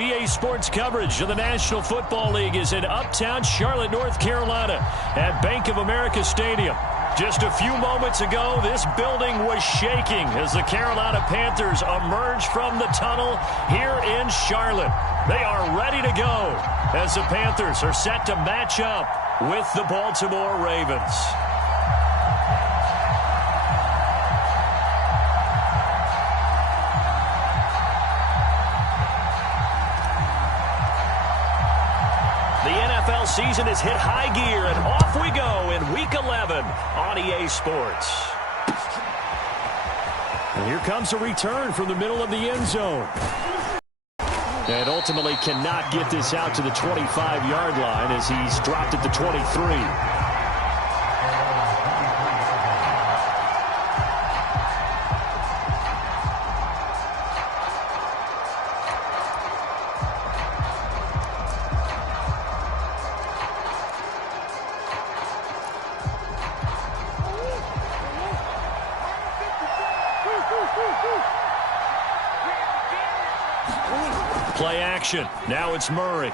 EA Sports coverage of the National Football League is in uptown Charlotte, North Carolina at Bank of America Stadium. Just a few moments ago, this building was shaking as the Carolina Panthers emerged from the tunnel here in Charlotte. They are ready to go as the Panthers are set to match up with the Baltimore Ravens. NFL season has hit high gear, and off we go in Week 11 on EA Sports. And here comes a return from the middle of the end zone. And ultimately cannot get this out to the 25-yard line as he's dropped at the 23. Play action. Now it's Murray.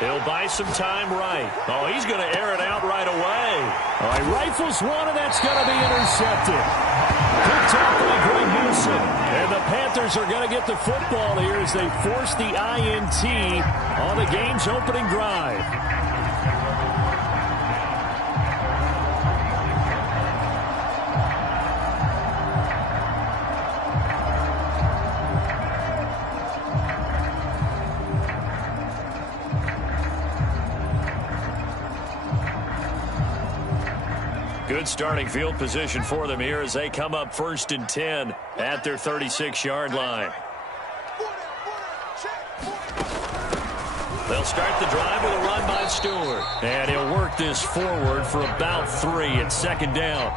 He'll buy some time right. Oh, he's going to air it out right away. All right, rifles one, and that's going to be intercepted. Good tackle by Greg Newsom. And the Panthers are going to get the football here as they force the INT on the game's opening drive. Good starting field position for them here as they come up 1st and 10 at their 36-yard line. They'll start the drive with a run by Stewart. And he'll work this forward for about 3 at 2nd down.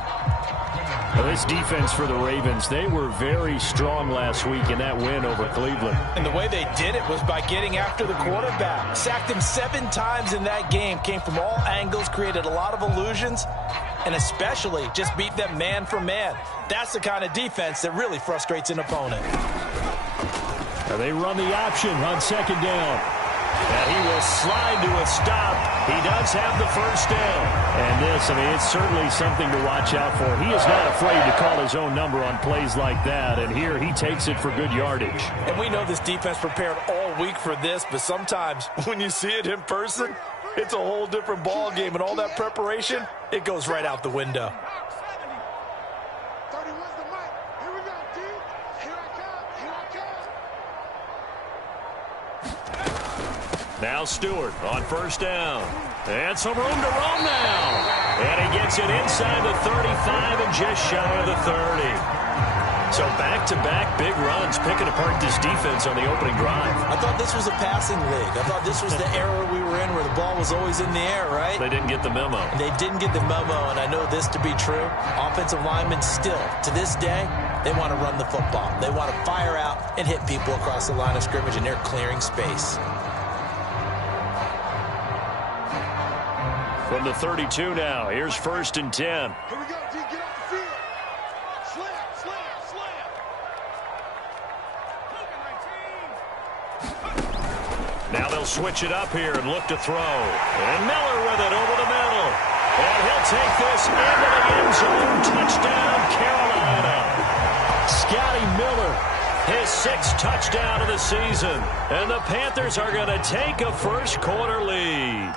Well, this defense for the Ravens, they were very strong last week in that win over Cleveland. And the way they did it was by getting after the quarterback. Sacked him 7 times in that game. Came from all angles, created a lot of illusions, and especially just beat them man for man. That's the kind of defense that really frustrates an opponent. They run the option on 2nd down. And he will slide to a stop. He does have the 1st down. And this, I mean, it's certainly something to watch out for. He is not afraid to call his own number on plays like that. And here he takes it for good yardage. And we know this defense prepared all week for this, but sometimes when you see it in person, it's a whole different ball game. And all that preparation, it goes right out the window. Now Stewart on 1st down. And some room to roam now. And he gets it inside the 35 and just shy of the 30. So back-to-back big runs picking apart this defense on the opening drive. I thought this was a passing league. I thought this was the era we were in where the ball was always in the air, right? They didn't get the memo. They didn't get the memo, and I know this to be true. Offensive linemen still, to this day, they want to run the football. They want to fire out and hit people across the line of scrimmage, and they're clearing space. From the 32 now, here's 1st and 10. Here we go, D, get off the field. Slam. Now they'll switch it up here and look to throw. And Miller with it over the middle. And he'll take this into the end zone. Touchdown, Carolina. Scotty Miller, his 6th touchdown of the season. And the Panthers are going to take a first quarter lead.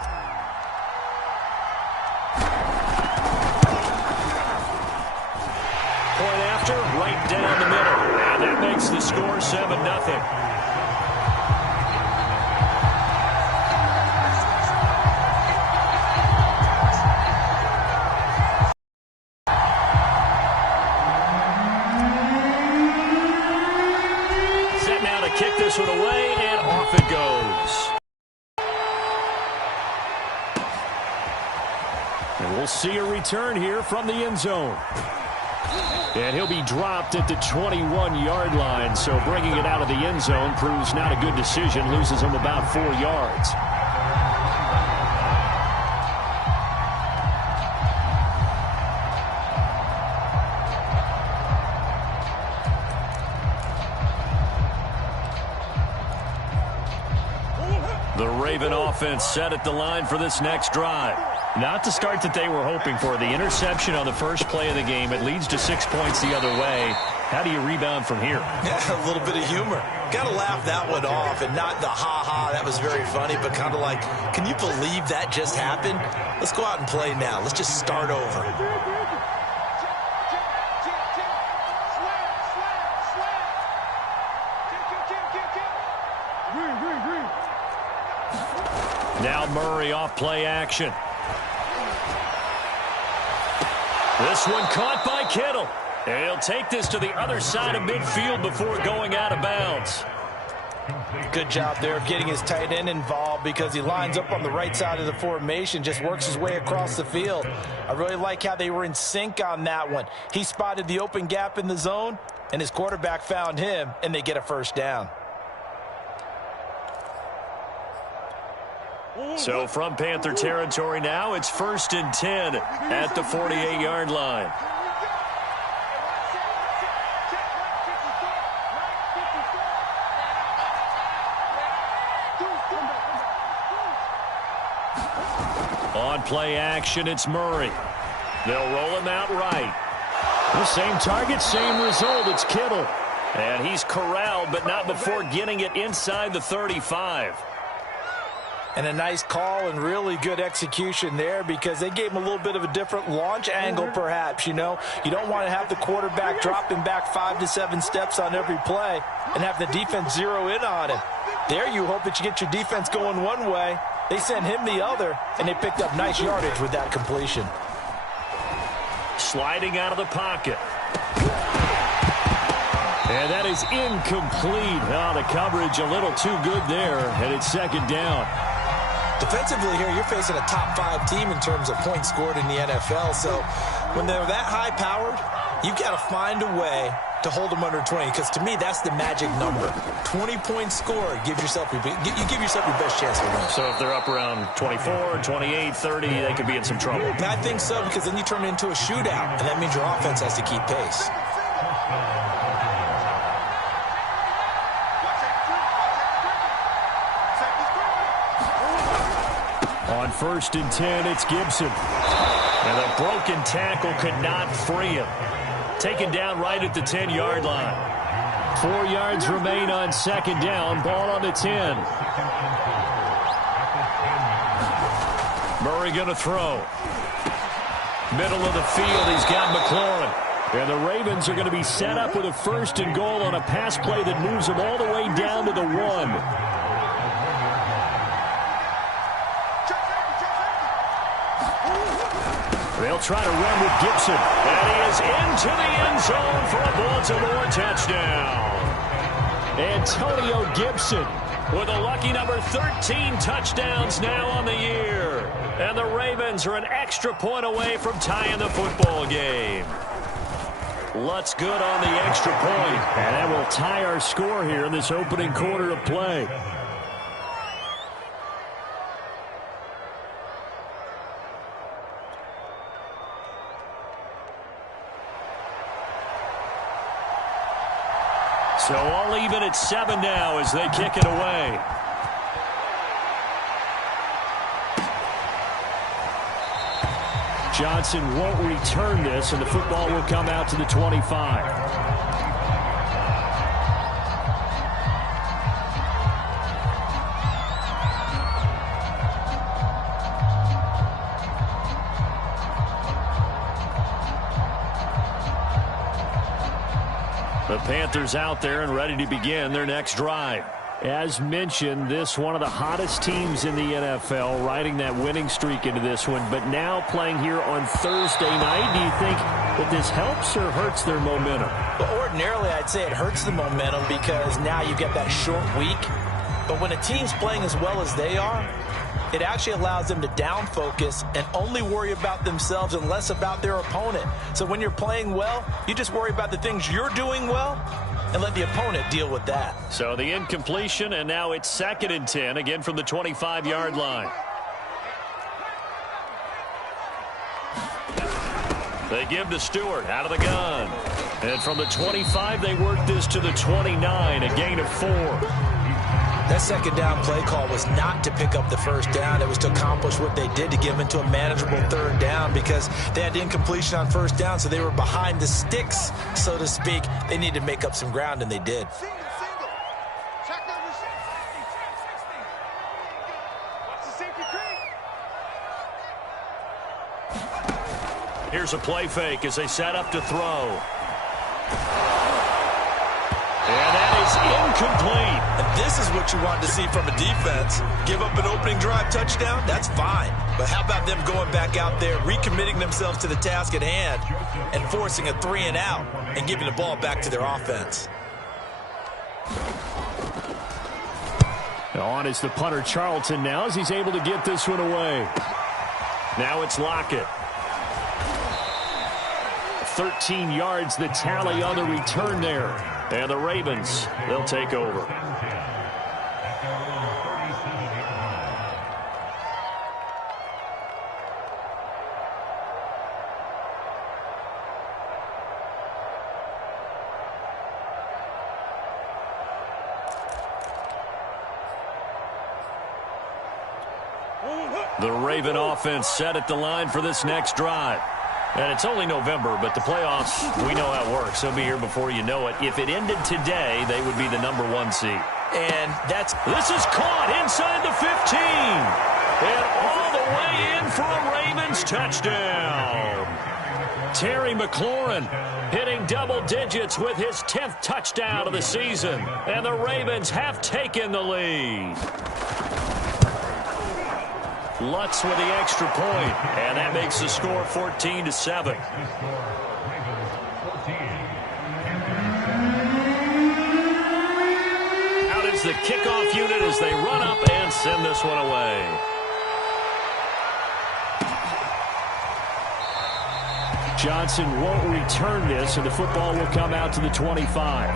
Point after, right down the middle. And that makes the score 7-0. Kick this one away, and off it goes. And we'll see a return here from the end zone. And he'll be dropped at the 21-yard line, so bringing it out of the end zone proves not a good decision, loses him about 4 yards. Raven offense set at the line for this next drive. Not the start that they were hoping for. The interception on the first play of the game, it leads to 6 points the other way. How do you rebound from here? Yeah, a little bit of humor. Got to laugh that one off, and not the ha-ha, that was very funny, but kind of like, can you believe that just happened? Let's go out and play now. Let's just start over. Now Murray off play action. This one caught by Kittle. And he'll take this to the other side of midfield before going out of bounds. Good job there of getting his tight end involved because he lines up on the right side of the formation, just works his way across the field. I really like how they were in sync on that one. He spotted the open gap in the zone, and his quarterback found him, and they get a first down. So from Panther territory now, it's 1st and 10 at the 48-yard line. On play action, it's Murray. They'll roll him out right. The same target, same result. It's Kittle. And he's corralled, but not before getting it inside the 35. And a nice call and really good execution there because they gave him a little bit of a different launch angle perhaps, you know. You don't want to have the quarterback dropping back 5 to 7 steps on every play and have the defense zero in on him. There you hope that you get your defense going one way. They sent him the other, and they picked up nice yardage with that completion. Sliding out of the pocket. And that is incomplete. Oh, the coverage a little too good there, and it's 2nd down. Defensively here, you're facing a top 5 team in terms of points scored in the NFL. So when they're that high-powered, you've got to find a way to hold them under 20, because to me, that's the magic number. 20 points scored, you give yourself your best chance to win. So if they're up around 24, 28, 30, they could be in some trouble. I think so, because then you turn it into a shootout, and that means your offense has to keep pace. On 1st and 10, it's Gibson. And a broken tackle could not free him. Taken down right at the 10-yard line. 4 yards remain on 2nd down. Ball on the 10. Murray going to throw. Middle of the field, he's got McLaurin. And the Ravens are going to be set up with a 1st and goal on a pass play that moves them all the way down to the 1. They'll try to run with Gibson. And he is into the end zone for a Baltimore touchdown. Antonio Gibson with a lucky number 13 touchdowns now on the year. And the Ravens are an extra point away from tying the football game. Lutz good on the extra point. And that will tie our score here in this opening quarter of play. So all even at 7 now as they kick it away. Johnson won't return this, and the football will come out to the 25. The Panthers out there and ready to begin their next drive. As mentioned, this one of the hottest teams in the NFL, riding that winning streak into this one, but now playing here on Thursday night. Do you think that this helps or hurts their momentum? Well, ordinarily, I'd say it hurts the momentum because now you get that short week. But when a team's playing as well as they are, it actually allows them to down focus and only worry about themselves and less about their opponent. So when you're playing well, you just worry about the things you're doing well and let the opponent deal with that. So the incompletion, and now it's 2nd and 10, again from the 25-yard line. They give to Stewart out of the gun. And from the 25, they work this to the 29, a gain of 4. That second down play call was not to pick up the first down. It was to accomplish what they did, to get them into a manageable third down, because they had incompletion on first down, so they were behind the sticks, so to speak. They needed to make up some ground, and they did. Single. Check that receiver. Watch the safety creep. Here's a play fake as they set up to throw. And that is incomplete. And this is what you want to see from a defense. Give up an opening drive touchdown, that's fine. But how about them going back out there, recommitting themselves to the task at hand, and forcing a 3 and out, and giving the ball back to their offense. On is the punter Charlton now, as he's able to get this one away. Now it's Lockett. 13 yards the tally on the return there. And the Ravens, they'll take over. The Raven offense set at the line for this next drive. And it's only November, but the playoffs, we know how it works. They'll be here before you know it. If it ended today, they would be the #1 seed. And this is caught inside the 15. And all the way in for a Ravens touchdown. Terry McLaurin hitting double digits with his 10th touchdown of the season. And the Ravens have taken the lead. Lutz with the extra point, and that makes the score 14-7. Out is the kickoff unit as they run up and send this one away. Johnson won't return this, and the football will come out to the 25.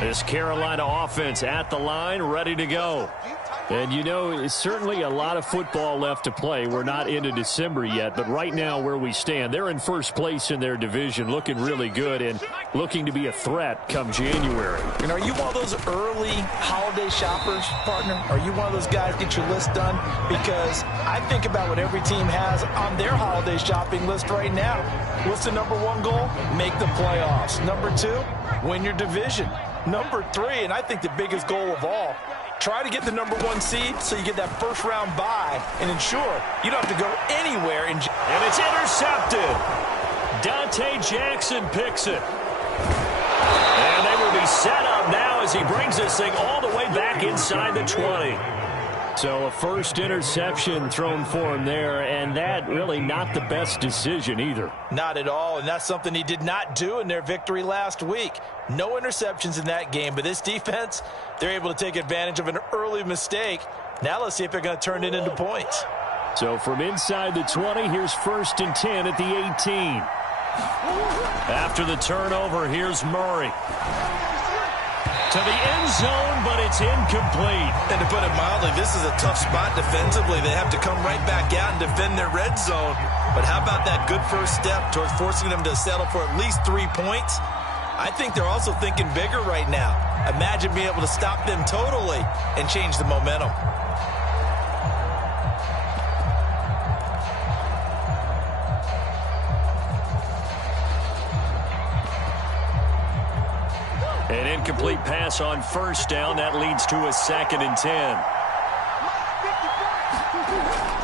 This Carolina offense at the line, ready to go. And, you know, it's certainly a lot of football left to play. We're not into December yet, but right now where we stand, they're in first place in their division, looking really good and looking to be a threat come January. And are you one of those early holiday shoppers, partner? Are you one of those guys get your list done? Because I think about what every team has on their holiday shopping list right now. What's the #1 goal? Make the playoffs. #2, win your division. #3, and I think the biggest goal of all, try to get the #1 seed so you get that first-round bye and ensure you don't have to go anywhere. And it's intercepted. Dante Jackson picks it. And they will be set up now as he brings this thing all the way back inside the 20. So a first interception thrown for him there, and that really not the best decision either. Not at all, and that's something he did not do in their victory last week. No interceptions in that game, but this defense, they're able to take advantage of an early mistake. Now let's see if they're going to turn it into points. So from inside the 20, here's 1st and 10 at the 18. After the turnover, here's Murray. To the end zone, but it's incomplete. And to put it mildly, this is a tough spot defensively. They have to come right back out and defend their red zone. But how about that good first step towards forcing them to settle for at least 3 points? I think they're also thinking bigger right now. Imagine being able to stop them totally and change the momentum. An incomplete pass on first down. That leads to a 2nd and 10.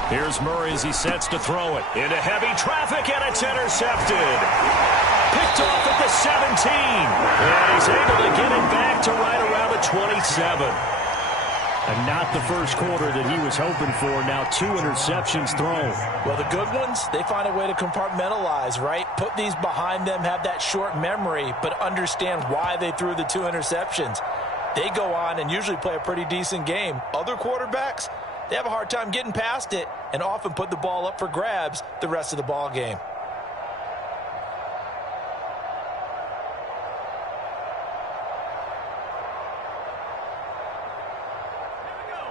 Here's Murray as he sets to throw it. Into heavy traffic, and it's intercepted. Picked off at the 17. And he's able to get it back to right around the 27. And not the first quarter that he was hoping for. Now 2 interceptions thrown. Well, the good ones, they find a way to compartmentalize, right? Put these behind them, have that short memory, but understand why they threw the 2 interceptions. They go on and usually play a pretty decent game. Other quarterbacks, they have a hard time getting past it and often put the ball up for grabs the rest of the ball game.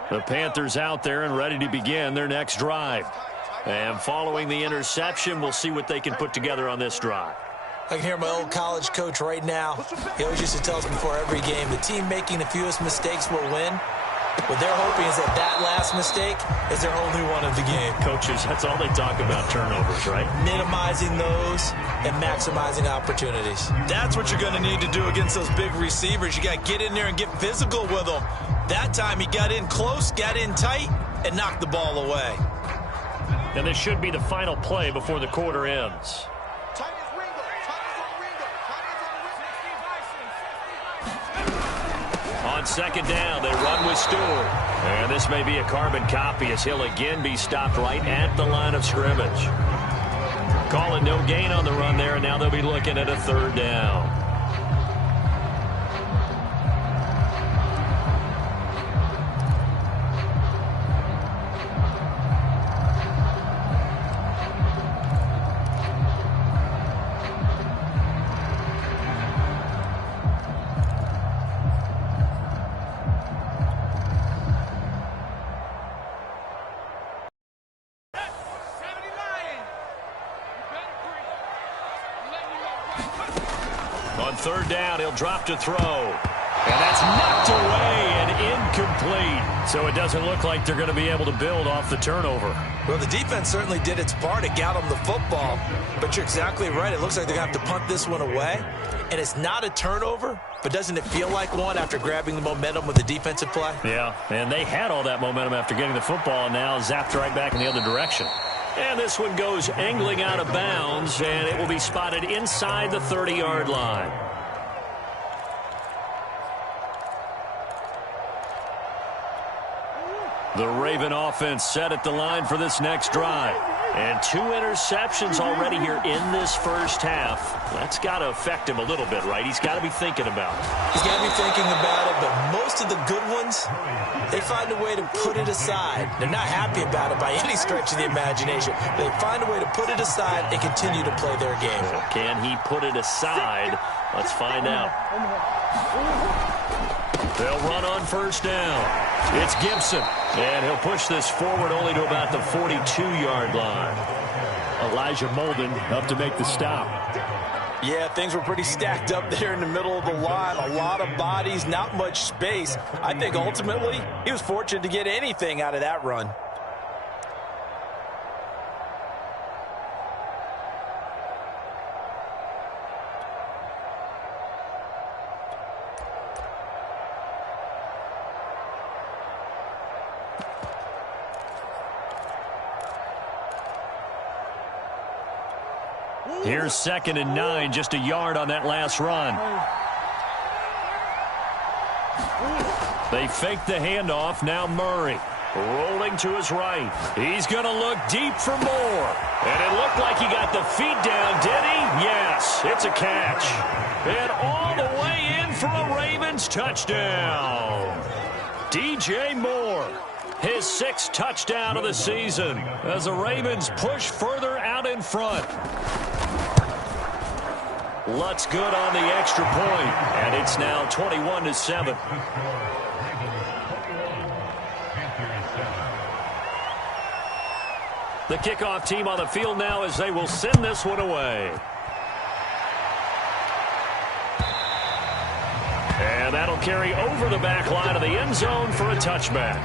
The Panthers out there and ready to begin their next drive. And following the interception, we'll see what they can put together on this drive. I can hear my old college coach right now. He always used to tell us before every game, the team making the fewest mistakes will win. What they're hoping is that last mistake is their only one of the game. Coaches, that's all they talk about, turnovers, right? Minimizing those and maximizing opportunities. That's what you're going to need to do against those big receivers. You got to get in there and get physical with them. That time he got in close, got in tight, and knocked the ball away. And this should be the final play before the quarter ends. On second down, they run with Stewart. And this may be a carbon copy as he'll again be stopped right at the line of scrimmage. Calling no gain on the run there, and now they'll be looking at a third down. On third down, he'll drop to throw. And that's knocked away and incomplete. So it doesn't look like they're going to be able to build off the turnover. Well, the defense certainly did its part. It got them the football. But you're exactly right. It looks like they're going to have to punt this one away. And it's not a turnover, but doesn't it feel like one after grabbing the momentum with the defensive play? Yeah, and they had all that momentum after getting the football and now zapped right back in the other direction. And this one goes angling out of bounds, and it will be spotted inside the 30-yard line. The Raven offense set at the line for this next drive. And 2 interceptions already here in this first half. That's got to affect him a little bit, right? He's got to be thinking about it. He's got to be thinking about it, but most of the good ones, they find a way to put it aside. They're not happy about it by any stretch of the imagination. They find a way to put it aside and continue to play their game. Can he put it aside? Let's find out. They'll run on first down. It's Gibson. And he'll push this forward only to about the 42-yard line. Elijah Molden up to make the stop. Yeah, things were pretty stacked up there in the middle of the line. A lot of bodies, not much space. I think ultimately he was fortunate to get anything out of that run. Here's 2nd and 9, just a yard on that last run. They fake the handoff. Now Murray rolling to his right. He's going to look deep for more. And it looked like he got the feet down, did he? Yes, it's a catch. And all the way in for a Ravens touchdown. DJ Moore. His 6th touchdown of the season as the Ravens push further out in front. Lutz good on the extra point, and it's now 21-7. The kickoff team on the field now as they will send this one away. And that'll carry over the back line of the end zone for a touchback.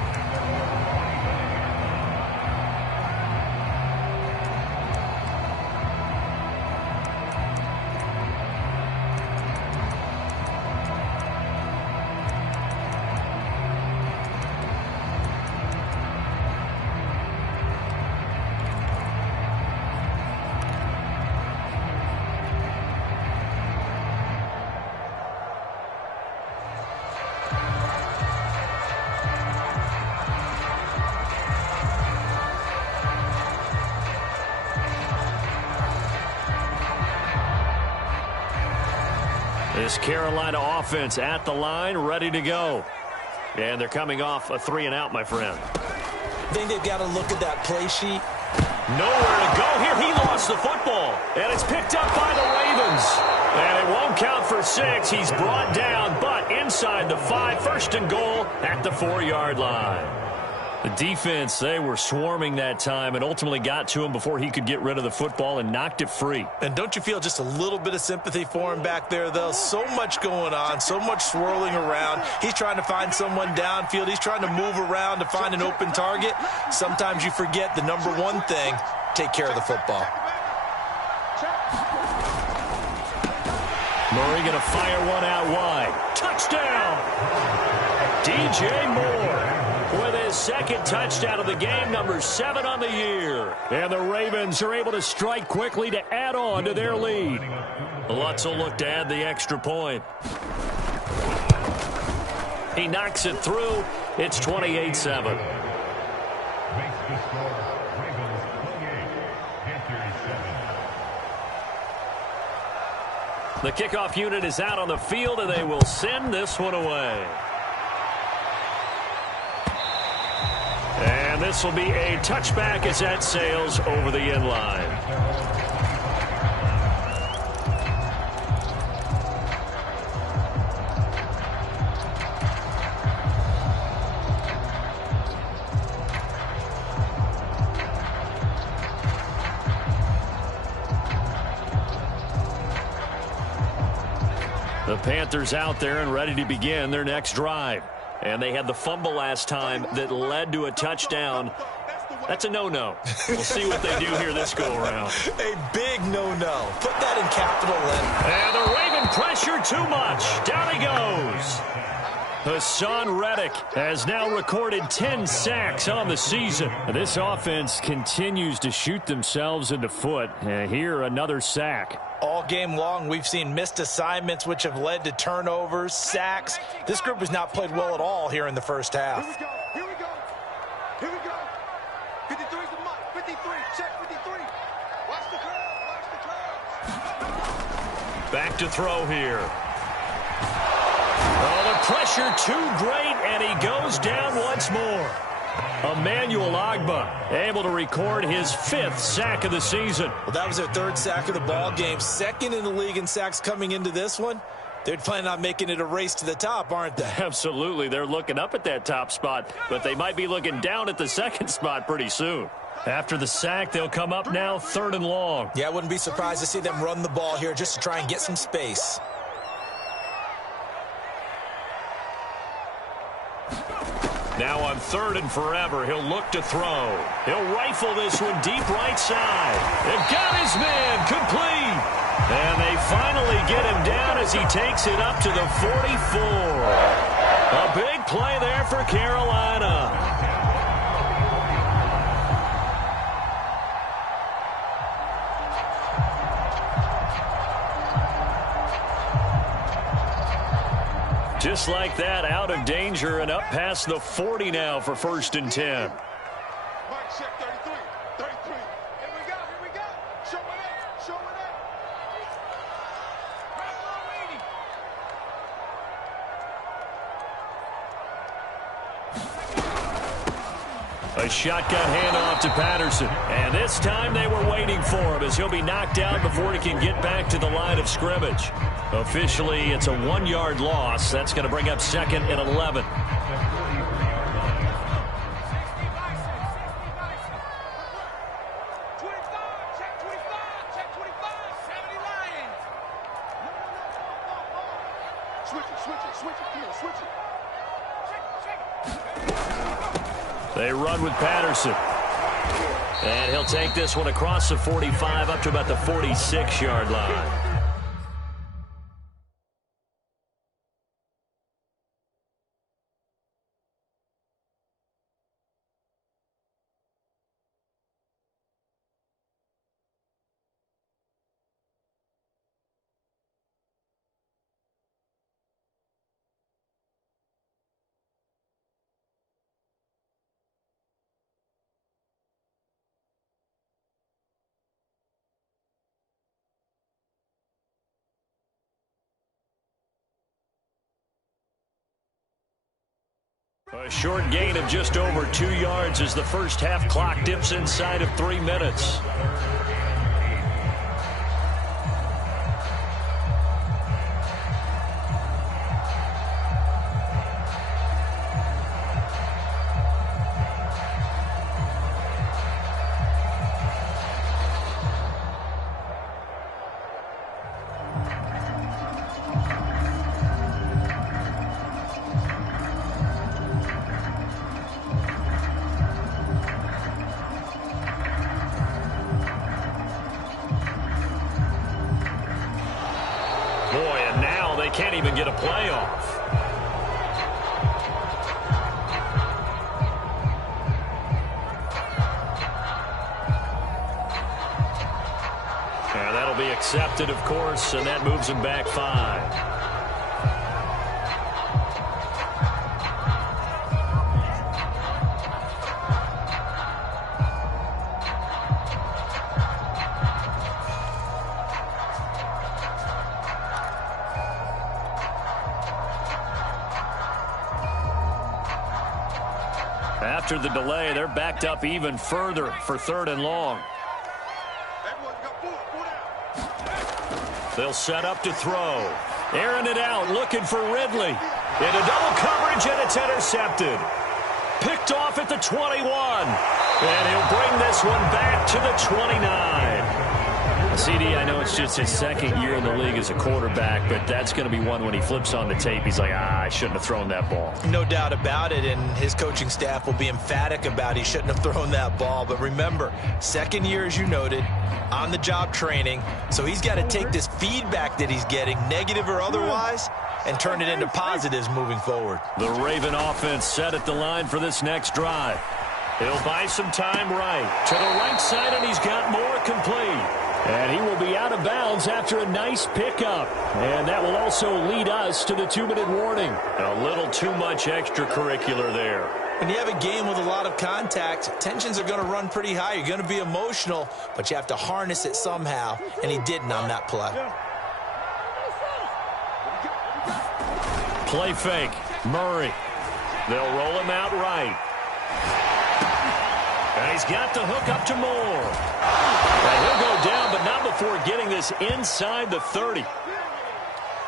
This Carolina offense at the line, ready to go. And they're coming off a 3-and-out, my friend. I think they've got to look at that play sheet. Nowhere to go here. He lost the football. And it's picked up by the Ravens. And it won't count for 6. He's brought down, but inside the 5. 1st and goal at the 4-yard line. The defense, they were swarming that time and ultimately got to him before he could get rid of the football and knocked it free. And don't you feel just a little bit of sympathy for him back there, though? So much going on, so much swirling around. He's trying to find someone downfield. He's trying to move around to find an open target. Sometimes you forget the number one thing, take care of the football. Murray going to fire one out wide. Touchdown! DJ Moore with his second touchdown of the game, number 7 on the year. And the Ravens are able to strike quickly to add on to their lead. Lutz will look to add the extra point. He knocks it through. It's 28-7. The kickoff unit is out on the field, and they will send this one away. And this will be a touchback as that sails over the end line. The Panthers out there and ready to begin their next drive. And they had the fumble last time that led to a touchdown. That's a no-no. We'll see what they do here this go-around. A big no-no. Put that in capital letters. And the Raven pressure too much. Down he goes. Hassan Reddick has now recorded 10 sacks on the season. This offense continues to shoot themselves in the foot. Here, another sack. All game long, we've seen missed assignments, which have led to turnovers, sacks. This group has not played well at all here in the first half. Here we go. Here we go. 53 is the mark. 53. Check 53. Watch the crowd. Watch the crowd. Back to throw here. Oh, the pressure too great, and he goes down once more. Emmanuel Ogbah able to record his 5th sack of the season. Well, that was their 3rd sack of the ball game. 2nd in the league in sacks coming into this one. They're planning on making it a race to the top, aren't they? Absolutely. They're looking up at that top spot, but they might be looking down at the 2nd spot pretty soon. After the sack, they'll come up now 3rd and long. Yeah, I wouldn't be surprised to see them run the ball here just to try and get some space. Now on 3rd and forever, he'll look to throw. He'll rifle this one deep right side. They've got his man complete. And they finally get him down as he takes it up to the 44. A big play there for Carolina. Just like that, out of danger and up past the 40 now for 1st and 10. Mike, check 33. 33. Here we go. Here we go. Show it up. Show it up. A shotgun handoff to Patterson. And this time they were waiting for him as he'll be knocked out before he can get back to the line of scrimmage. Officially, it's a 1-yard loss. That's going to bring up 2nd and 11. They run with Patterson. And he'll take this one across the 45 up to about the 46-yard line. A short gain of just over 2 yards as the first half clock dips inside of 3 minutes. can't even get a play off. And that'll be accepted, of course, and that moves him back 5. After the delay, they're backed up even further for 3rd and long. They'll set up to throw. Airing it out, looking for Ridley. Into double coverage, and it's intercepted. Picked off at the 21. And he'll bring this one back to the 29. CD, I know it's just his 2nd year in the league as a quarterback, but that's going to be one when he flips on the tape. He's like, I shouldn't have thrown that ball. No doubt about it, and his coaching staff will be emphatic about he shouldn't have thrown that ball. But remember, 2nd year, as you noted, on-the-job training, so he's got to take this feedback that he's getting, negative or otherwise, and turn it into positives moving forward. The Raven offense set at the line for this next drive. He'll buy some time right. To the right side, and he's got more complete. And he will be out of bounds after a nice pickup. And that will also lead us to the 2-minute warning. A little too much extracurricular there. When you have a game with a lot of contact, tensions are going to run pretty high. You're going to be emotional, but you have to harness it somehow, and he didn't on that play. Play fake. Murray. They'll roll him out right. And he's got the hook up to Moore. And he'll go down, but not before getting this inside the 30.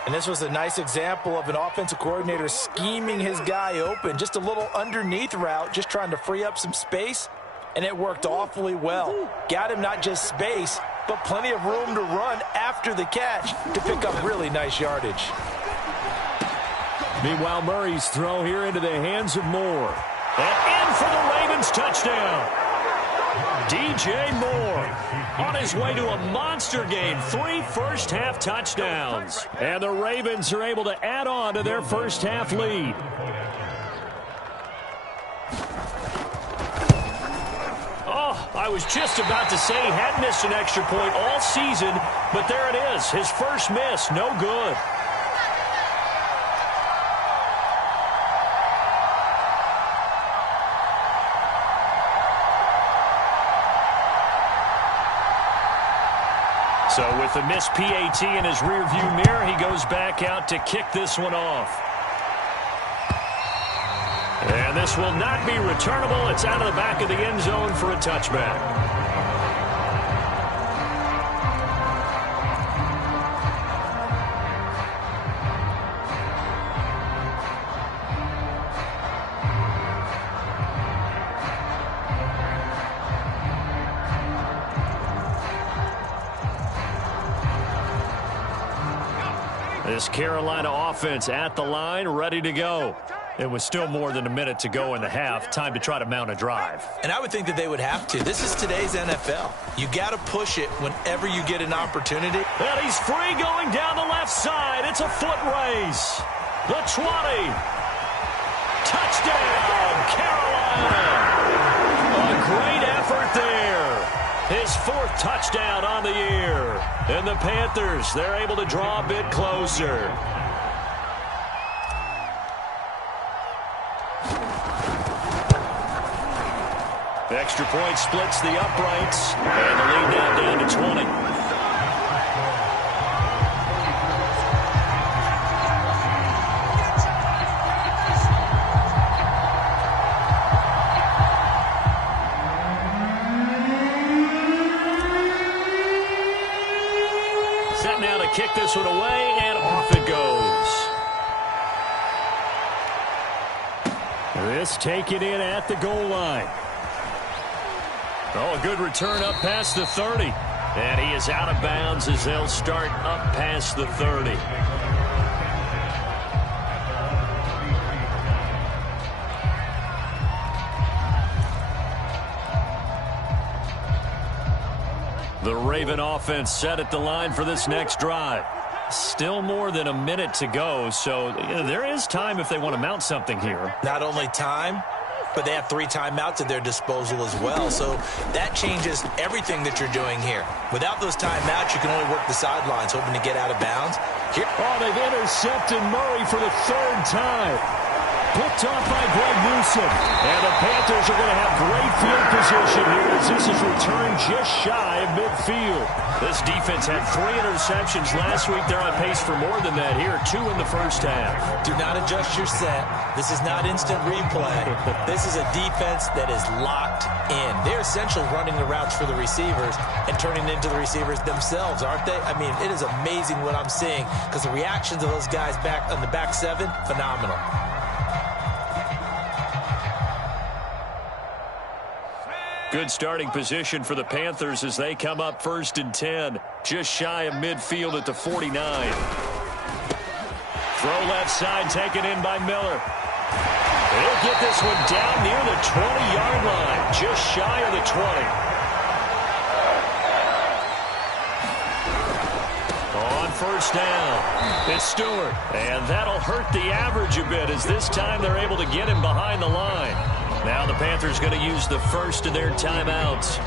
And this was a nice example of an offensive coordinator scheming his guy open. Just a little underneath route, just trying to free up some space, and it worked awfully well. Got him not just space, but plenty of room to run after the catch to pick up really nice yardage. Meanwhile, Murray's throw here into the hands of Moore. And in for the Ravens touchdown. DJ Moore on his way to a monster game. 3 first-half touchdowns. And the Ravens are able to add on to their first-half lead. Oh, I was just about to say he had missed an extra point all season, but there it is. His first miss, no good. So with the missed PAT in his rearview mirror, he goes back out to kick this one off. And this will not be returnable. It's out of the back of the end zone for a touchback. This Carolina offense at the line, ready to go. It was still more than a minute to go in the half. Time to try to mount a drive. And I would think that they would have to. This is today's NFL. You got to push it whenever you get an opportunity. And he's free going down the left side. It's a foot race. The 20. Touchdown, Carolina. A great effort there. His 4th touchdown on the year. And the Panthers, they're able to draw a bit closer. The extra point splits the uprights. And the lead now down to 20. Now to kick this one away, and off it goes. This taken in at the goal line. Oh, a good return up past the 30. And he is out of bounds as they'll start up past the 30. The Raven offense set at the line for this next drive. Still more than a minute to go, so there is time if they want to mount something here. Not only time, but they have 3 timeouts at their disposal as well. So that changes everything that you're doing here. Without those timeouts, you can only work the sidelines, hoping to get out of bounds. Here. Oh, they've intercepted Murray for the 3rd time. Picked off by Greg Newsome. And the Panthers are going to have great field position here as this is returned just shy of midfield. This defense had 3 interceptions last week. They're on pace for more than that here. 2 in the first half. Do not adjust your set. This is not instant replay. This is a defense that is locked in. They're essentially running the routes for the receivers and turning into the receivers themselves, aren't they? I mean, it is amazing what I'm seeing because the reactions of those guys back on the back 7, phenomenal. Good starting position for the Panthers as they come up 1st and 10. Just shy of midfield at the 49. Throw left side taken in by Miller. He'll get this one down near the 20-yard line. Just shy of the 20. On 1st down, it's Stewart. And that'll hurt the average a bit as this time they're able to get him behind the line. Now the Panthers going to use the first of their timeouts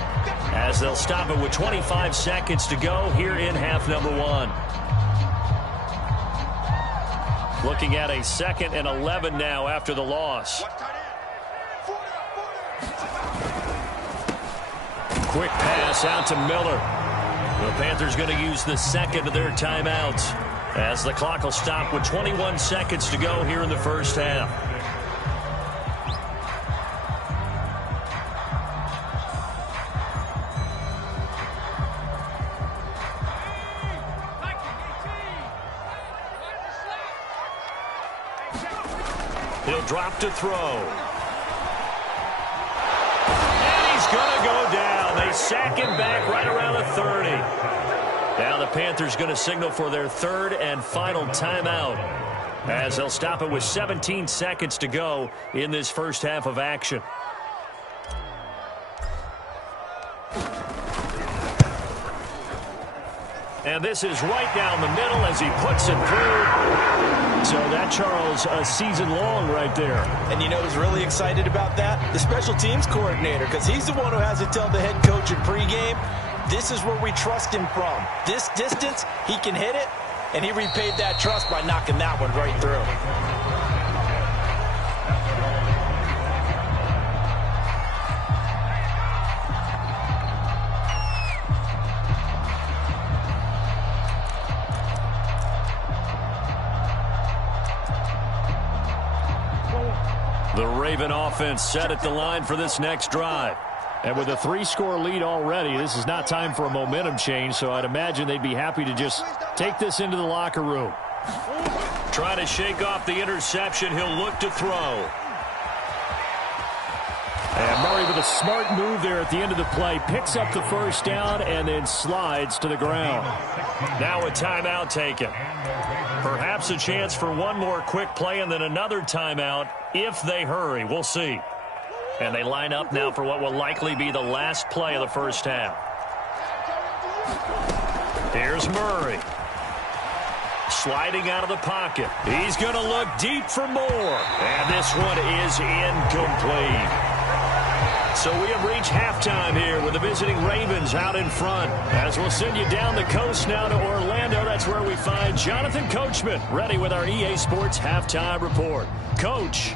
as they'll stop it with 25 seconds to go here in half number 1. Looking at a 2nd and 11 now after the loss. Quick pass out to Miller. The Panthers going to use the 2nd of their timeouts as the clock will stop with 21 seconds to go here in the first half. He'll drop to throw. And he's going to go down. They sack him back right around the 30. Now the Panthers going to signal for their 3rd and final timeout as they'll stop it with 17 seconds to go in this first half of action. And this is right down the middle as he puts it through. So that, Charles, a season long right there. And you know who's really excited about that? The special teams coordinator, because he's the one who has to tell the head coach in pregame, this is where we trust him from. This distance, he can hit it, and he repaid that trust by knocking that one right through. The Raven offense set at the line for this next drive. And with a 3-score lead already, this is not time for a momentum change, so I'd imagine they'd be happy to just take this into the locker room. Trying to shake off the interception. He'll look to throw. And Murray with a smart move there at the end of the play. Picks up the 1st down and then slides to the ground. Now a timeout taken. Perhaps a chance for one more quick play and then another timeout if they hurry. We'll see. And they line up now for what will likely be the last play of the first half. Here's Murray. Sliding out of the pocket. He's going to look deep for more. And this one is incomplete. So we have reached halftime here with the visiting Ravens out in front. As we'll send you down the coast now to Orlando, that's where we find Jonathan Coachman ready with our EA Sports Halftime Report. Coach.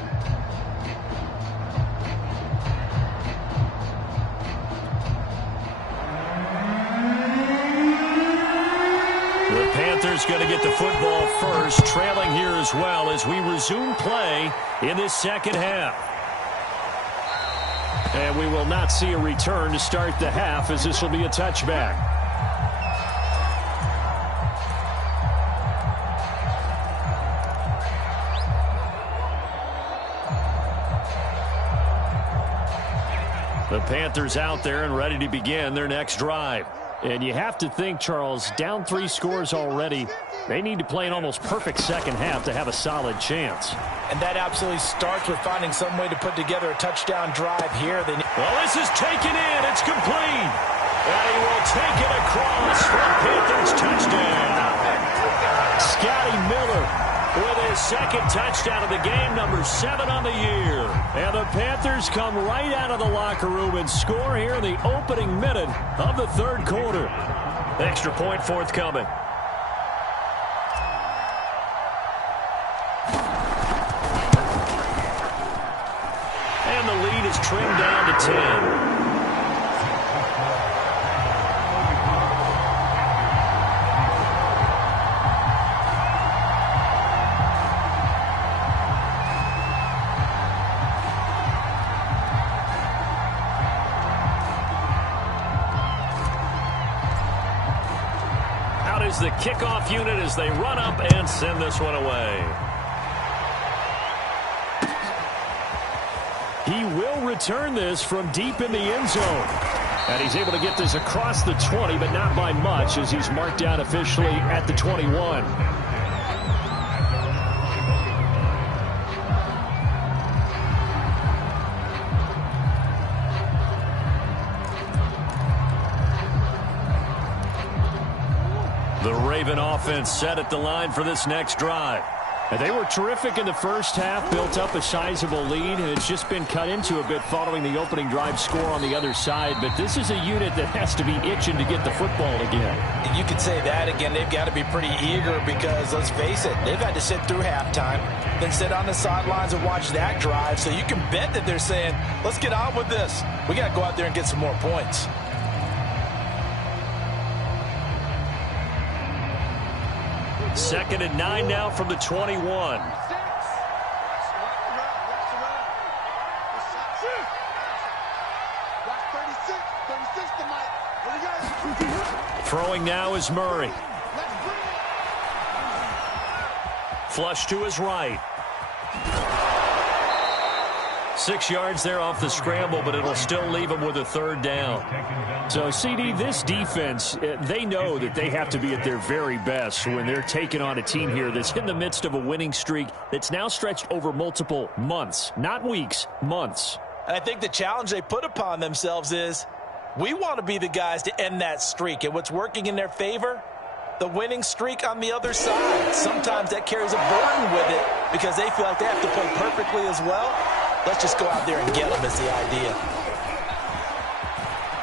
The Panthers going to get the football first, trailing here as well as we resume play in this second half. And we will not see a return to start the half as this will be a touchback. The Panthers out there and ready to begin their next drive. And you have to think, Charles, down 3 scores already. They need to play an almost perfect second half to have a solid chance. And that absolutely starts with finding some way to put together a touchdown drive here. Well, this is taken in. It's complete. And he will take it across for a Panthers touchdown. Scotty Miller with his second touchdown of the game, number 7 on the year. And the Panthers come right out of the locker room and score here in the opening minute of the third quarter. Extra point forthcoming. And the lead is trimmed down to 10. The kickoff unit as they run up and send this one away. He will return this from deep in the end zone. And he's able to get this across the 20, but not by much, as he's marked down officially at the 21. The Raven offense set at the line for this next drive. And they were terrific in the first half, built up a sizable lead, and it's just been cut into a bit following the opening drive score on the other side. But this is a unit that has to be itching to get the football again. You could say that again. They've got to be pretty eager because, let's face it, they've had to sit through halftime, then sit on the sidelines and watch that drive. So you can bet that they're saying, let's get on with this. We got to go out there and get some more points. Second and 9 now from the 21. Throwing now is Murray. Flush to his right. 6 yards there off the scramble, but it'll still leave him with a third down. So, CD, this defense, they know that they have to be at their very best when they're taking on a team here that's in the midst of a winning streak that's now stretched over multiple months, not weeks, months. And I think the challenge they put upon themselves is, we want to be the guys to end that streak. And what's working in their favor? The winning streak on the other side. Sometimes that carries a burden with it because they feel like they have to play perfectly as well. Let's just go out there and get them is the idea.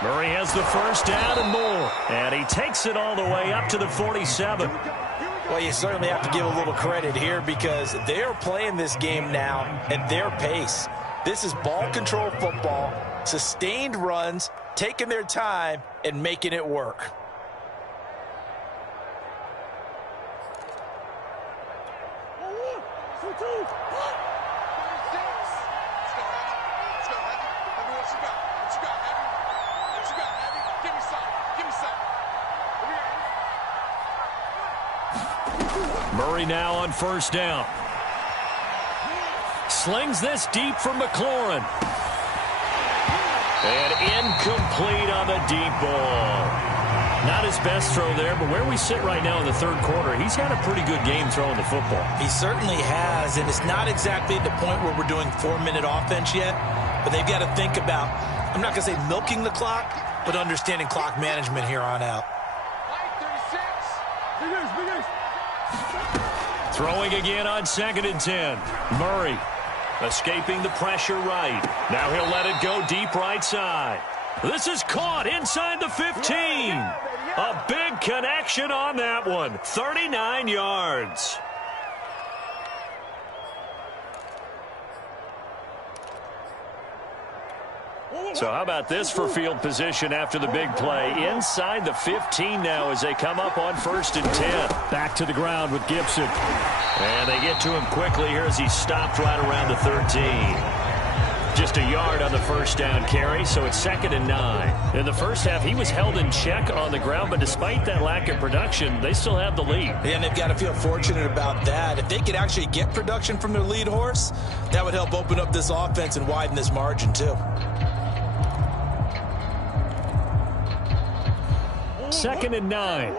Murray has the first down and more. And he takes it all the way up to the 47. Well, you certainly have to give a little credit here because they're playing this game now at their pace. This is ball control football, sustained runs, taking their time and making it work. Murray now on first down. Slings this deep for McLaurin. And incomplete on the deep ball. Not his best throw there, but where we sit right now in the third quarter, he's had a pretty good game throwing the football. He certainly has, and it's not exactly at the point where we're doing 4-minute offense yet, but they've got to think about, I'm not going to say milking the clock, but understanding clock management here on out. Throwing again on 2nd and 10. Murray escaping the pressure right. Now he'll let it go deep right side. This is caught inside the 15. A big connection on that one. 39 yards. So how about this for field position after the big play? Inside the 15 now as they come up on 1st and 10. Back to the ground with Gibson. And they get to him quickly here as he stopped right around the 13. Just a yard on the first down carry, so it's 2nd and 9. In the first half, he was held in check on the ground, but despite that lack of production, they still have the lead. And they've got to feel fortunate about that. If they could actually get production from their lead horse, that would help open up this offense and widen this margin too. 2nd and 9.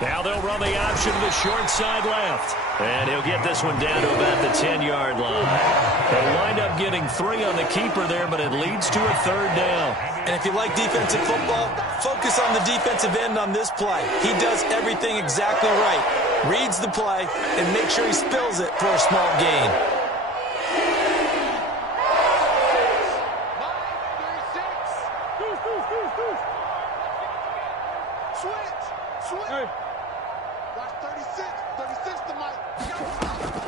Now they'll run the option to the short side left. And he'll get this one down to about the 10-yard line. They wind up getting 3 on the keeper there, but it leads to a 3rd down. And if you like defensive football, focus on the defensive end on this play. He does everything exactly right. Reads the play and make sure he spills it for a small gain.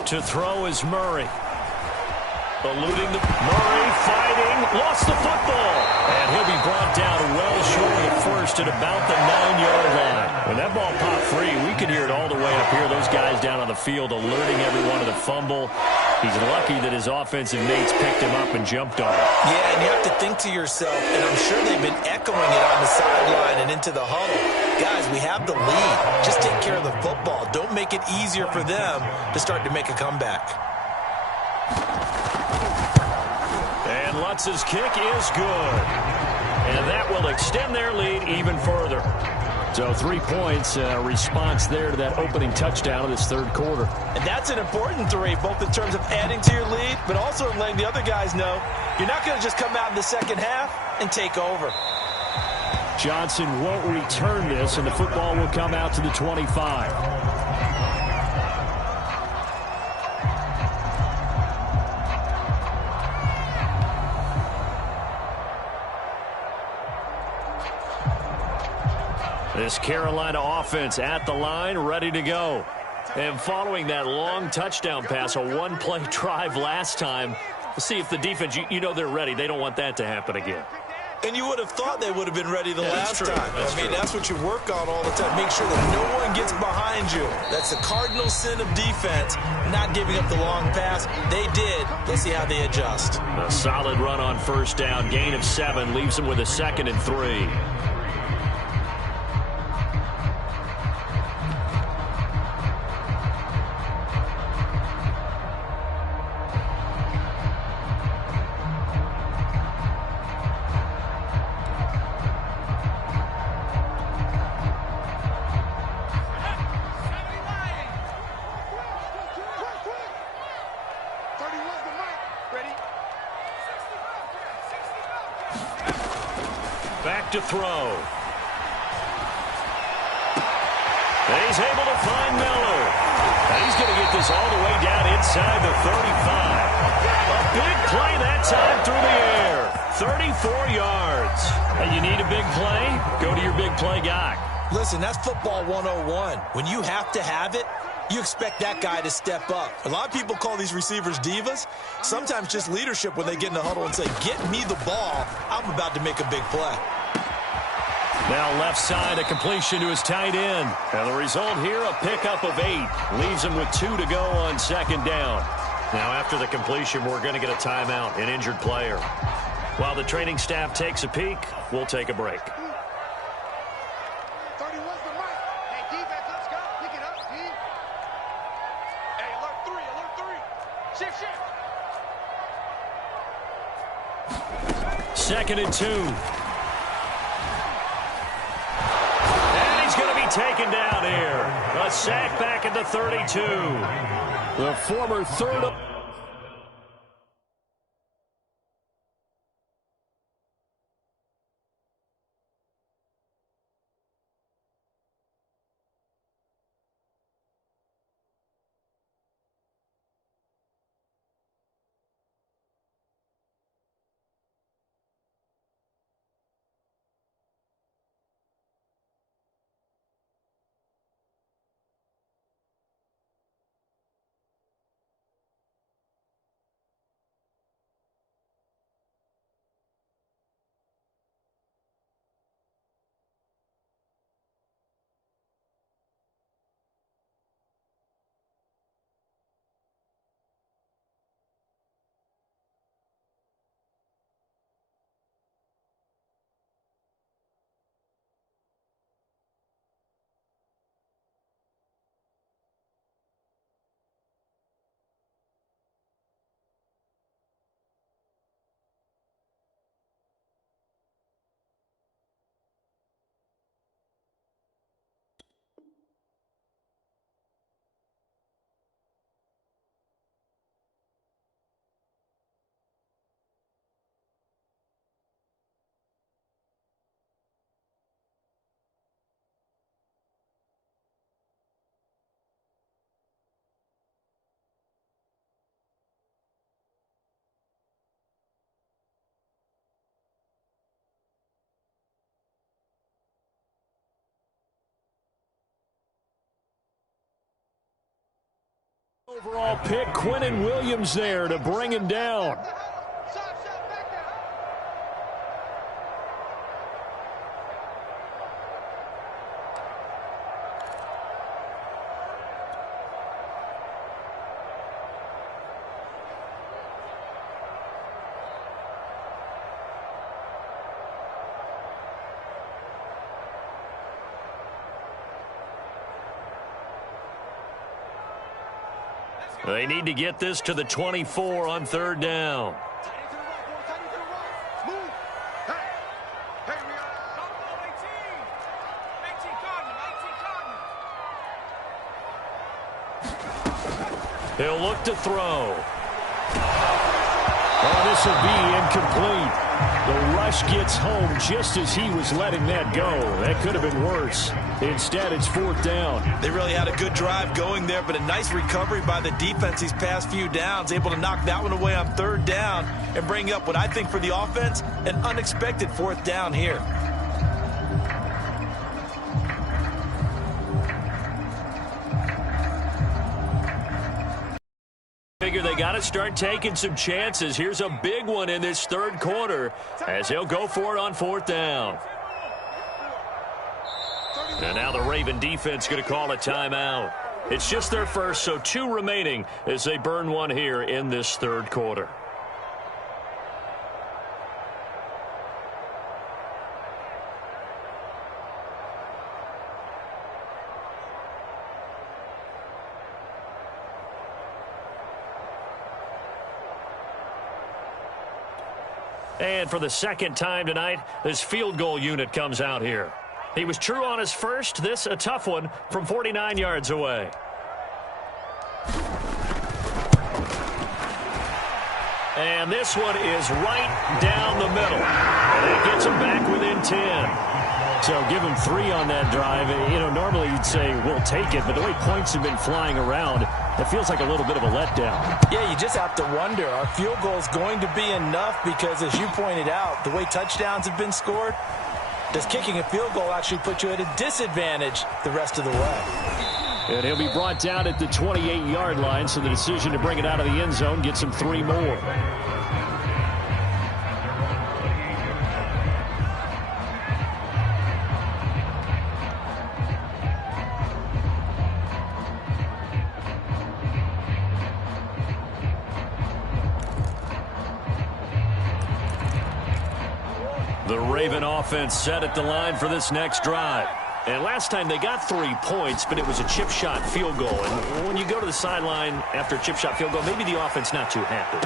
To throw is Murray. Eluding the Murray fighting, lost the football. And he'll be brought down well short of the first at about the 9-yard line. When that ball popped free, we could hear it all the way up here. Those guys down on the field alerting everyone of the fumble. He's lucky that his offensive mates picked him up and jumped on it. Yeah, and you have to think to yourself, and I'm sure they've been echoing it on the sideline and into the huddle. Guys, we have the lead. Just take care of the football. Don't make it easier for them to start to make a comeback. And Lutz's kick is good. And that will extend their lead even further. So 3 points, response there to that opening touchdown of this 3rd quarter. And that's an important 3, both in terms of adding to your lead, but also in letting the other guys know you're not going to just come out in the second half and take over. Johnson won't return this, and the football will come out to the 25. This Carolina offense at the line, ready to go. And following that long touchdown pass, a one-play drive last time, we'll see if the defense, you know they're ready. They don't want that to happen again. And you would have thought they would have been ready the last time. I mean, that's what you work on all the time. Make sure that no one gets behind you. That's the cardinal sin of defense, not giving up the long pass. They did. Let's see how they adjust. A solid run on first down. Gain of 7 leaves them with a 2nd and 3. Back to throw. And he's able to find Miller. And he's going to get this all the way down inside the 35. A big play that time through the air. 34 yards. And you need a big play? Go to your big play guy. Listen, that's football 101. When you have to have it, you expect that guy to step up. A lot of people call these receivers divas. Sometimes just leadership when they get in the huddle and say, get me the ball. I'm about to make a big play. Now left side, a completion to his tight end. And the result here, a pickup of 8. Leaves him with 2 to go on 2nd down. Now after the completion, we're going to get a timeout, an injured player. While the training staff takes a peek, we'll take a break. Second and 2. And he's going to be taken down here. A sack back at the 32. The former third. Overall pick, Quinnen Williams there to bring him down. They need to get this to the 24 on third down. He'll look to throw. Oh, this will be incomplete. The rush gets home just as he was letting that go. That could have been worse. Instead, it's fourth down. They really had a good drive going there, but a nice recovery by the defense these past few downs, able to knock that one away on third down and bring up what I think for the offense, an unexpected fourth down here. Figure they got to start taking some chances. Here's a big one in this third quarter as he'll go for it on fourth down. And now the Raven defense going to call a timeout. It's just their first, so 2 remaining as they burn one here in this third quarter. And for the second time tonight, this field goal unit comes out here. He was true on his first. This a tough one from 49 yards away. And this one is right down the middle. And it gets him back within 10. So give him 3 on that drive. You know, normally you'd say, we'll take it. But the way points have been flying around, it feels like a little bit of a letdown. Yeah, you just have to wonder, are field goals going to be enough? Because as you pointed out, the way touchdowns have been scored, does kicking a field goal actually put you at a disadvantage the rest of the way? And he'll be brought down at the 28-yard line, so the decision to bring it out of the end zone gets him 3 more. The Raven offense set at the line for this next drive. And last time they got 3 points, but it was a chip shot field goal. And when you go to the sideline after a chip shot field goal, maybe the offense not too happy.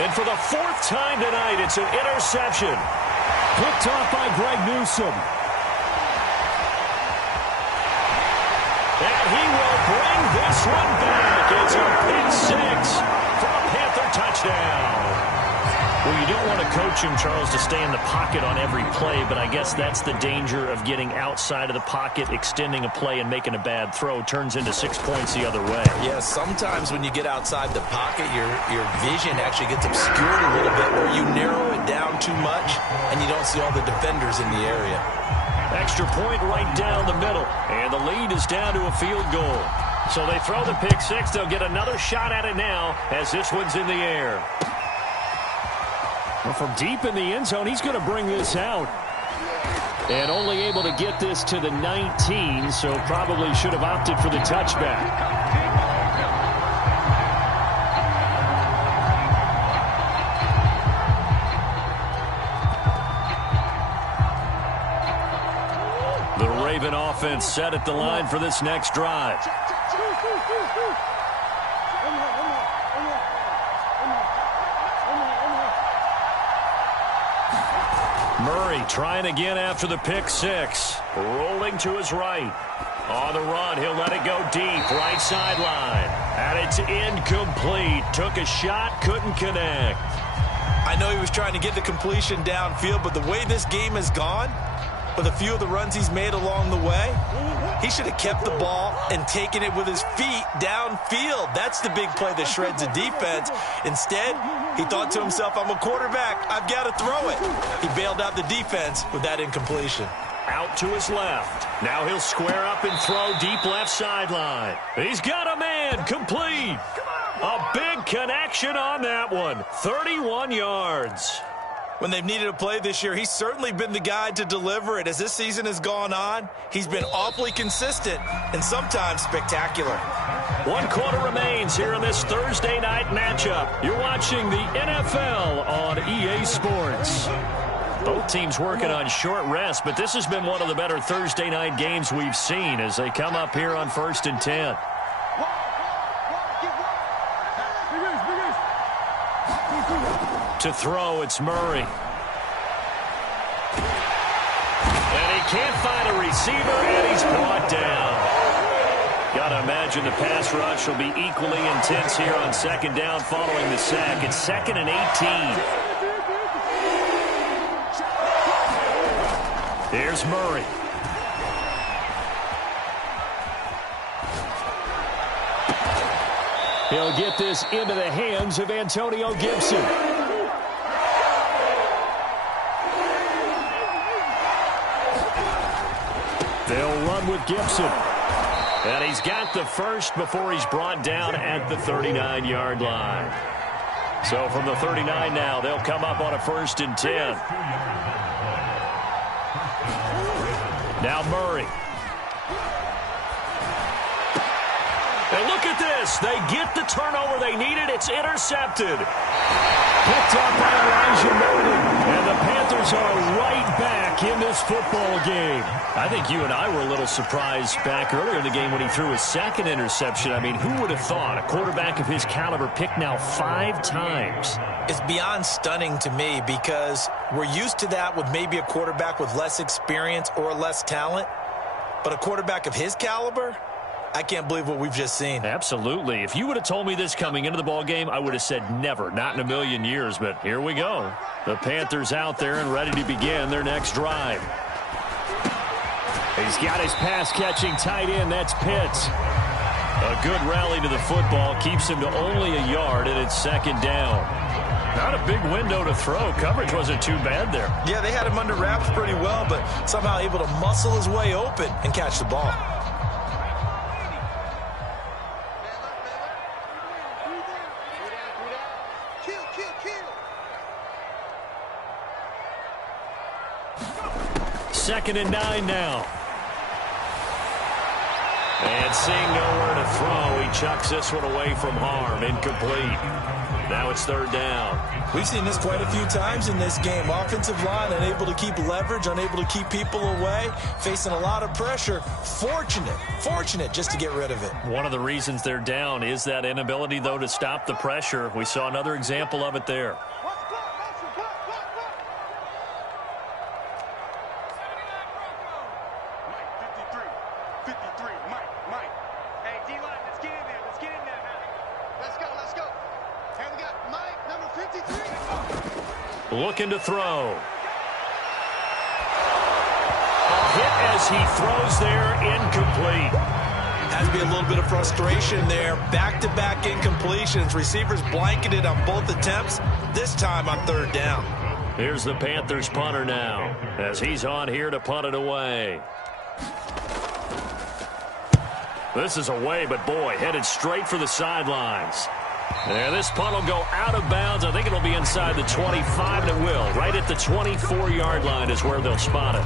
And for the 4th time tonight, it's an interception. Picked off by Greg Newsome. And he will bring this one back. It's a pick 6 for a Panther touchdown. Well, you don't want to coach him, Charles, to stay in the pocket on every play, but I guess that's the danger of getting outside of the pocket, extending a play, and making a bad throw. Turns into 6 points the other way. Yeah, sometimes when you get outside the pocket, your vision actually gets obscured a little bit where you narrow it down too much and you don't see all the defenders in the area. Extra point right down the middle, and the lead is down to a field goal. So they throw the pick 6. They'll get another shot at it now as this one's in the air. Well, from deep in the end zone, he's going to bring this out. And only able to get this to the 19, so probably should have opted for the touchback. The Raven offense set at the line for this next drive. Murray trying again after the pick 6. Rolling to his right. On the run, he'll let it go deep. Right sideline. And it's incomplete. Took a shot, couldn't connect. I know he was trying to get the completion downfield, but the way this game has gone, with a few of the runs he's made along the way, he should have kept the ball and taken it with his feet downfield. That's the big play that shreds a defense. Instead, he thought to himself, I'm a quarterback. I've got to throw it. He bailed out the defense with that incompletion. Out to his left. Now he'll square up and throw deep left sideline. He's got a man. Complete. A big connection on that one. 31 yards. When they've needed a play this year, he's certainly been the guy to deliver it. As this season has gone on, he's been awfully consistent and sometimes spectacular. 1 quarter remains here in this Thursday night matchup. You're watching the NFL on EA Sports. Both teams working on short rest, but this has been one of the better Thursday night games we've seen as they come up here on 1st and 10. To throw, it's Murray. And he can't find a receiver, and he's brought down. Got to imagine the pass rush will be equally intense here on 2nd down following the sack. It's 2nd and 18. Here's Murray. He'll get this into the hands of Antonio Gibson. They'll run with Gibson. And he's got the first before he's brought down at the 39-yard line. So from the 39 now, they'll come up on a 1st and 10. Now Murray. And look at this. They get the turnover they needed. It's intercepted. Picked up by Elijah Molden. And the Panthers are right back in this football game. I think you and I were a little surprised back earlier in the game when he threw his 2nd interception. I mean, who would have thought a quarterback of his caliber picked now 5 times? It's beyond stunning to me because we're used to that with maybe a quarterback with less experience or less talent. But a quarterback of his caliber, I can't believe what we've just seen. Absolutely. If you would have told me this coming into the ball game, I would have said never, not in a million years. But here we go. The Panthers out there and ready to begin their next drive. He's got his pass-catching tight end. That's Pitts. A good rally to the football keeps him to only a yard, and it's 2nd down. Not a big window to throw. Coverage wasn't too bad there. Yeah, they had him under wraps pretty well, but somehow able to muscle his way open and catch the ball. Second and 9 now. And seeing nowhere to throw, he chucks this one away from harm. Incomplete. Now it's 3rd down. We've seen this quite a few times in this game. Offensive line unable to keep leverage, unable to keep people away, facing a lot of pressure. Fortunate just to get rid of it. One of the reasons they're down is that inability, though, to stop the pressure. We saw another example of it there. Looking to throw. A hit as he throws there, incomplete. Has to be a little bit of frustration there. Back-to-back incompletions. Receivers blanketed on both attempts, this time on 3rd down. Here's the Panthers punter now, as he's on here to punt it away. This is away, but boy, headed straight for the sidelines. And this punt will go out of bounds. I think it'll be inside the 25, and it will. Right at the 24-yard line is where they'll spot it.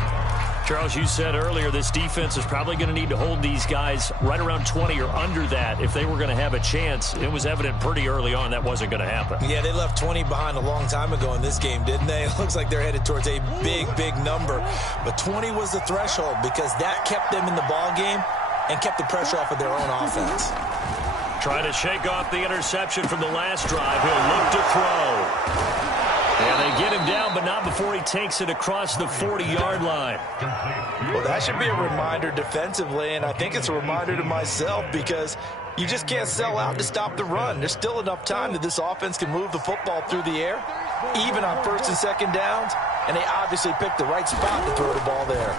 Charles, you said earlier this defense is probably going to need to hold these guys right around 20 or under that if they were going to have a chance. It was evident pretty early on that wasn't going to happen. Yeah, they left 20 behind a long time ago in this game, didn't they? It looks like they're headed towards a big number. But 20 was the threshold because that kept them in the ball game and kept the pressure off of their own offense. Trying to shake off the interception from the last drive. He'll look to throw. And they get him down, but not before he takes it across the 40-yard line. Well, that should be a reminder defensively, and I think it's a reminder to myself because you just can't sell out to stop the run. There's still enough time that this offense can move the football through the air, even on 1st and 2nd downs, and they obviously picked the right spot to throw the ball there.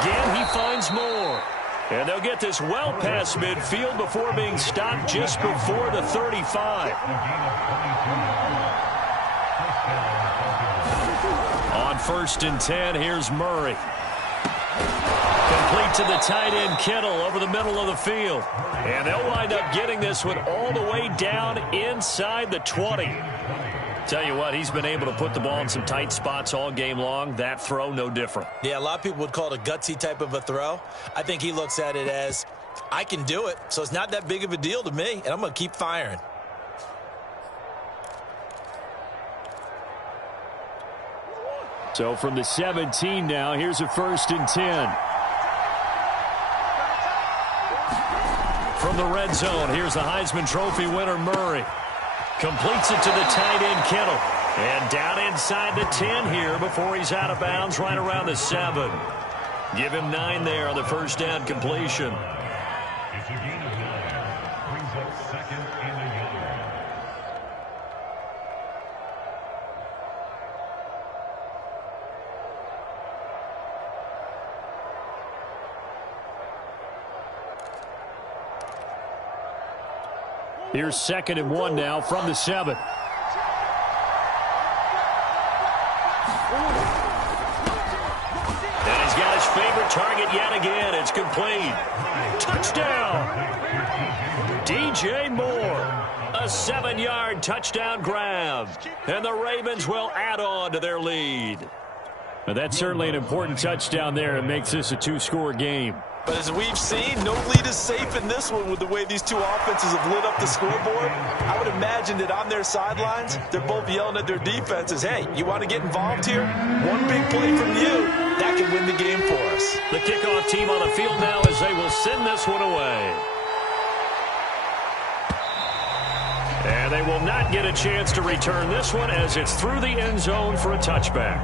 Again, he finds more. And they'll get this well past midfield before being stopped just before the 35. On 1st and 10. Here's Murray. Complete to the tight end, Kittle, over the middle of the field. And they'll wind up getting this one all the way down inside the 20. Tell you what, he's been able to put the ball in some tight spots all game long. That throw, no different. Yeah, a lot of people would call it a gutsy type of a throw. I think he looks at it as, I can do it, so it's not that big of a deal to me, and I'm going to keep firing. So from the 17 now, here's a 1st and 10. From the red zone, here's the Heisman Trophy winner, Murray. Completes it to the tight end, Kittle. And down inside the 10 here before he's out of bounds right around the 7. Give him 9 there on the first down completion. It's a gain of 9. Brings up 2nd and a yard. Here's 2nd and 1 now from the 7. And he's got his favorite target yet again. It's complete. Touchdown. DJ Moore. A 7-yard touchdown grab. And the Ravens will add on to their lead. Well, that's certainly an important touchdown there. It makes this a 2-score game. But as we've seen, no lead is safe in this one with the way these two offenses have lit up the scoreboard. I would imagine that on their sidelines, they're both yelling at their defenses, hey, you want to get involved here? One big play from you, that can win the game for us. The kickoff team on the field now as they will send this one away. And they will not get a chance to return this one as it's through the end zone for a touchback.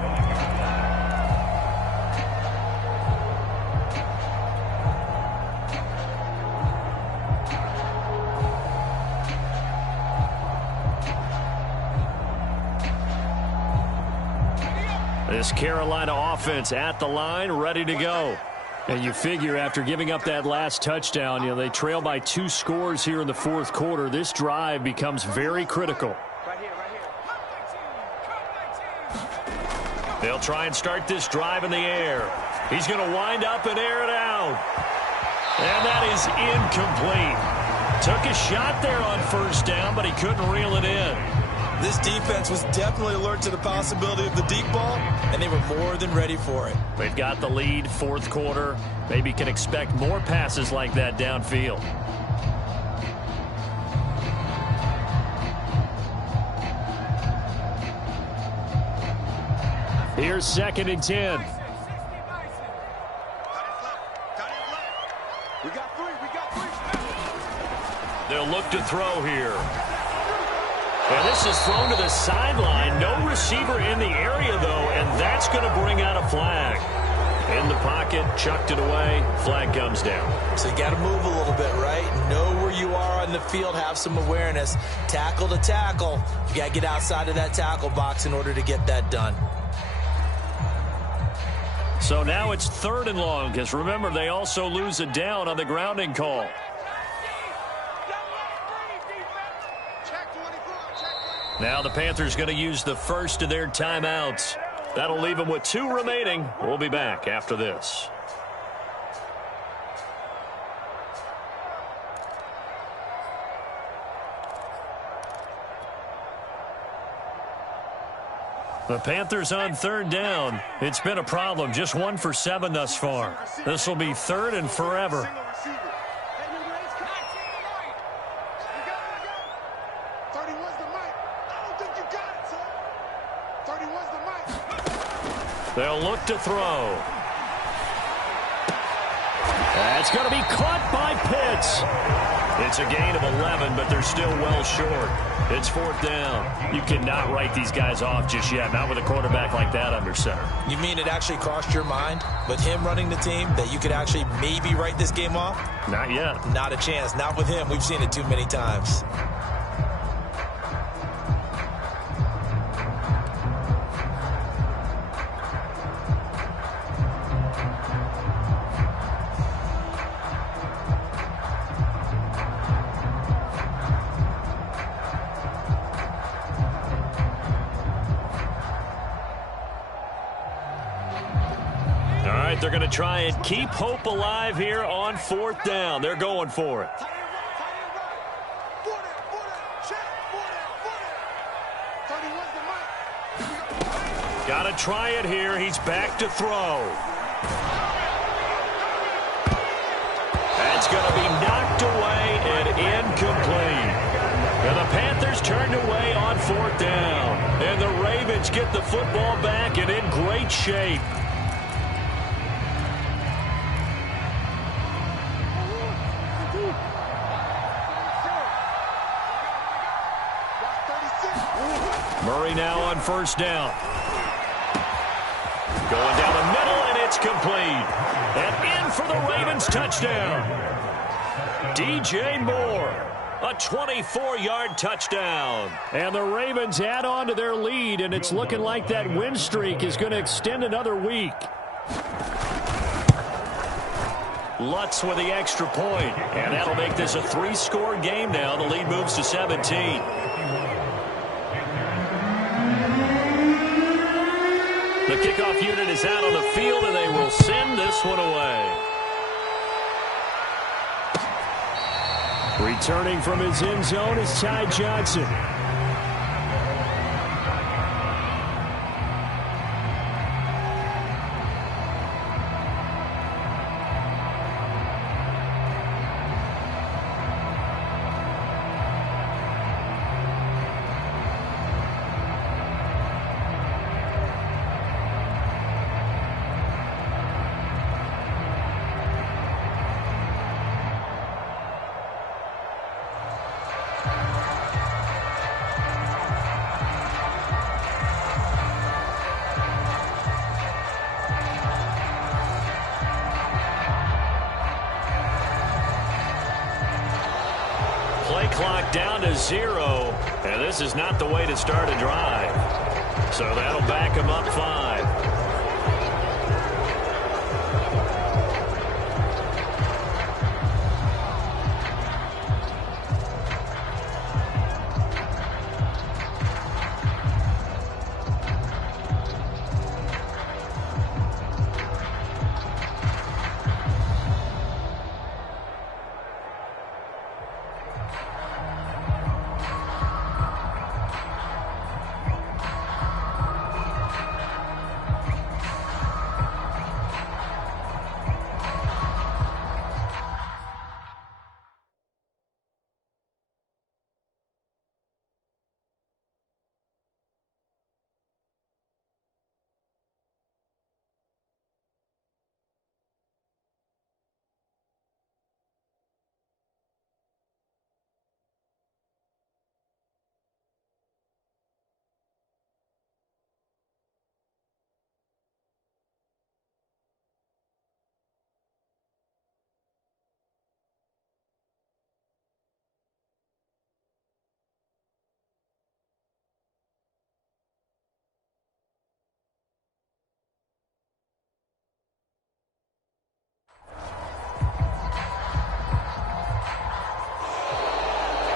This Carolina offense at the line, ready to go. And you figure after giving up that last touchdown, they trail by 2 scores here in the 4th quarter. This drive becomes very critical. They'll try and start this drive in the air. He's going to wind up and air it out. And that is incomplete. Took a shot there on 1st down, but he couldn't reel it in. This defense was definitely alert to the possibility of the deep ball, and they were more than ready for it. They've got the lead, 4th quarter. Maybe can expect more passes like that downfield. Here's 2nd and 10. We got 3. They'll look to throw here. And this is thrown to the sideline. No receiver in the area, though, and that's going to bring out a flag. In the pocket, chucked it away. Flag comes down. So you got to move a little bit, right? Know where you are on the field. Have some awareness. Tackle to tackle. You got to get outside of that tackle box in order to get that done. So now it's 3rd and long, because remember, they also lose a down on the grounding call. Now the Panthers going to use the first of their timeouts. That'll leave them with 2 remaining. We'll be back after this. The Panthers on 3rd down. It's been a problem. Just 1 for 7 thus far. This will be 3rd and forever. 31's the mic. I don't think you got it, son. 31's the mic. They'll look to throw. That's going to be caught by Pitts. It's a gain of 11, but they're still well short. It's 4th down. You cannot write these guys off just yet, not with a quarterback like that under center. You mean it actually crossed your mind with him running the team that you could actually maybe write this game off? Not yet. Not a chance. Not with him. We've seen it too many times. they're going to try and keep hope alive here on 4th down. They're going for it. Got to try it here. He's back to throw. That's going to be knocked away and incomplete. And the Panthers turned away on 4th down. And the Ravens get the football back and in great shape. Murray now on 1st down. Going down the middle, and it's complete. And in for the Ravens touchdown. DJ Moore, a 24-yard touchdown. And the Ravens add on to their lead, and it's looking like that win streak is going to extend another week. Lutz with the extra point, and that'll make this a 3-score game now. The lead moves to 17. The kickoff unit is out on the field, and they will send this one away. Returning from his end zone is Ty Johnson. Play clock down to 0, and this is not the way to start a drive. So that'll back him up 5.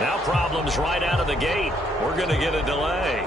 Now problems right out of the gate. We're going to get a delay.